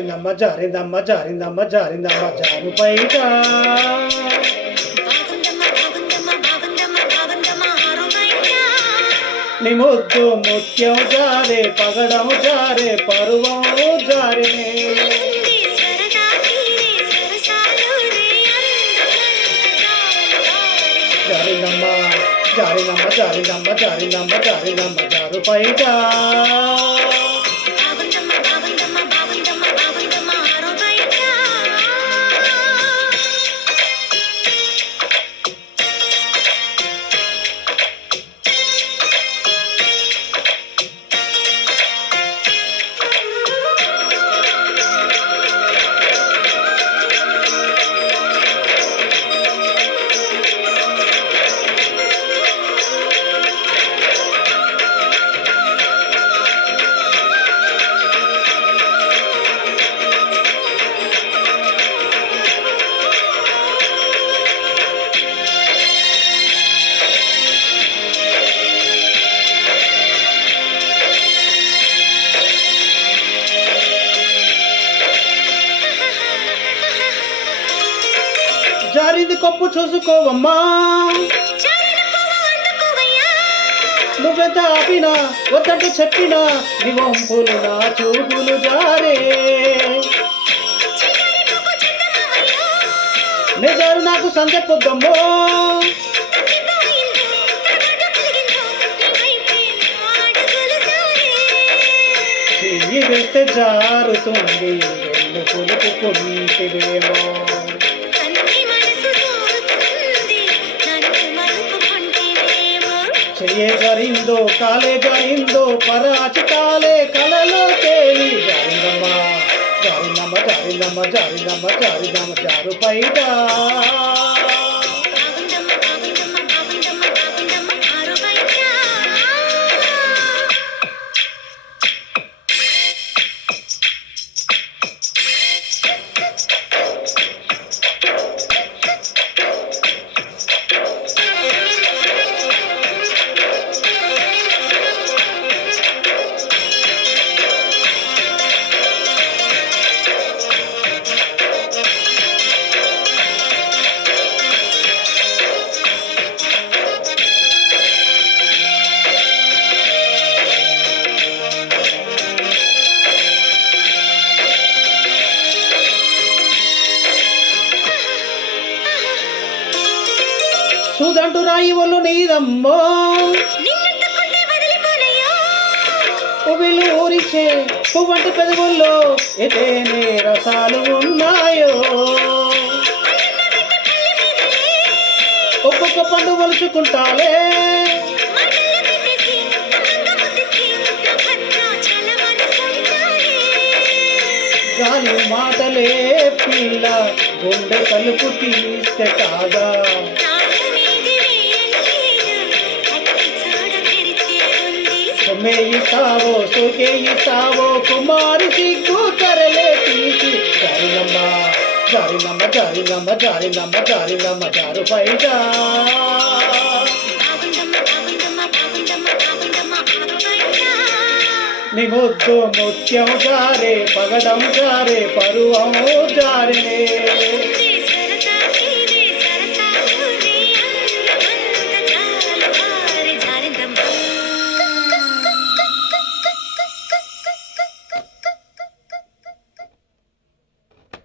జారిందమ్మ జారిందమ్మ జారిందమ్మ జారిందమ్మ జారు బయట నీ ముద్దు ముత్యం జారే పగడం జారే పరువం జారినే జారిందమ్మ జారిందమ్మ జారిందమ్మ జారిందమ్మ జారిందమ్మ జారు బయట జారింది కొప్పు చూసుకోవమ్మా నువ్వెంత ఆపినా వద్దంటే చెప్పినా నీ వంపులు నా చూపులు జారే నిజారు నాకు సంధ్య పొద్దమ్మో చెయ్యి వేస్తే జారుతుంది రెండు పులుపుకుంటేమో చెయ్యే జారిందో కాలే జారిందో పరాచి కాలే కలలో తేలి జారిందమ్మ జారిందమ్మ జారిందమ్మ జారిందమ్మ జారిందమ్మ జారు పైట సుదంటు రాయి ఒళ్ళు నీదమ్మో పువ్వులు ఊరిచే పువ్వంటి పెదవుల్లో ఎటేనే రసాలు ఉన్నాయో ఒక్కొక్క పండు వలుచుకుంటాలే గాలి మాటలే పిల్ల గుండె కలుపు తీస్తే కాగా మేయిస్తావో సోకేయిస్తావో కుమారి సిగ్గు కరలే తీసి జారిందమ్మ జారిందమ్మ జారిందమ్మ జారిందమ్మ జారిందమ్మ జారు బయట నీ ముద్దు ముత్యం జారే పగడం జారే పరువం జారినే